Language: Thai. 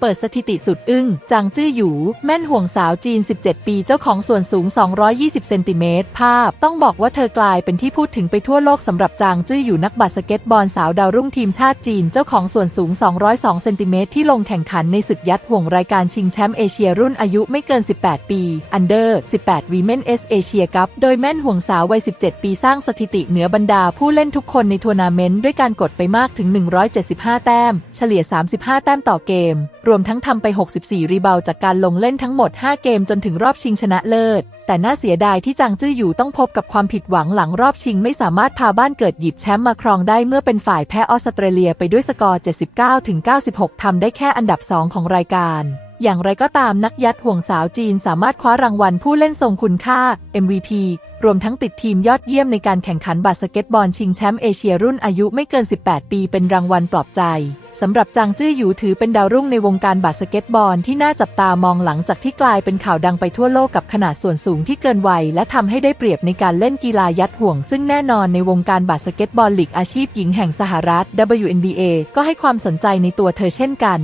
เปิดสถิติสุดอึ้ง จางจื้อหยู แม่นห่วงสาวจีน 17 ปีเจ้าของส่วนสูง 220 เซนติเมตร ภาพ ต้องบอกว่าเธอกลายเป็นที่พูดถึงไปทั่วโลกสำหรับจางจื้อหยูนักบาสเกตบอลสาวดาวรุ่งทีมชาติจีน เจ้าของส่วนสูง 202 เซนติเมตรที่ลงแข่งขันในศึกยัดห่วงรายการชิงแชมป์เอเชียรุ่นอายุไม่เกิน 18 ปี Under 18 Women S Asia Cup โดยแม่นห่วงสาววัย 17 ปีสร้างสถิติเหนือบรรดาผู้เล่นทุกคนในทัวร์นาเมนต์ด้วยการกดไปมากถึง 175 แต้ม เฉลี่ย 35 แต้มต่อเกม รวมทั้งทำไป 64 รีบาวจากการลงเล่นทั้งหมด 5 เกมจนถึงรอบชิงชนะเลิศ แต่น่าเสียดายที่จางจื้ออยู่ต้องพบกับความผิดหวังหลังรอบชิงไม่สามารถพาบ้านเกิดหยิบแชมป์มาครองได้เมื่อเป็นฝ่ายแพ้ออสเตรเลียไปด้วยสกอร์ 79-96 ทำได้แค่อันดับ 2 ของรายการ อย่างไรก็ตามนักยัดห่วงสาวจีนสามารถคว้ารางวัลผู้เล่นทรงคุณค่า MVP รวมทั้งติดทีมยอดเยี่ยมในการแข่งขันบาสเกตบอลชิงแชมป์เอเชียรุ่นอายุไม่เกิน 18 ปีเป็นรางวัลปลอบใจสำหรับจางจื้อหยูถือเป็นดาวรุ่งในวงการบาสเกตบอลที่น่าจับตามองหลังจากที่กลายเป็นข่าวดังไปทั่วโลกกับขนาดส่วนสูงที่เกินวัย และทำให้ได้เปรียบในการเล่นกีฬายัดห่วง ซึ่งแน่นอนในวงการบาสเกตบอลลีกอาชีพหญิงแห่งสหรัฐ WNBA ก็ให้ความสนใจในตัวเธอเช่นกัน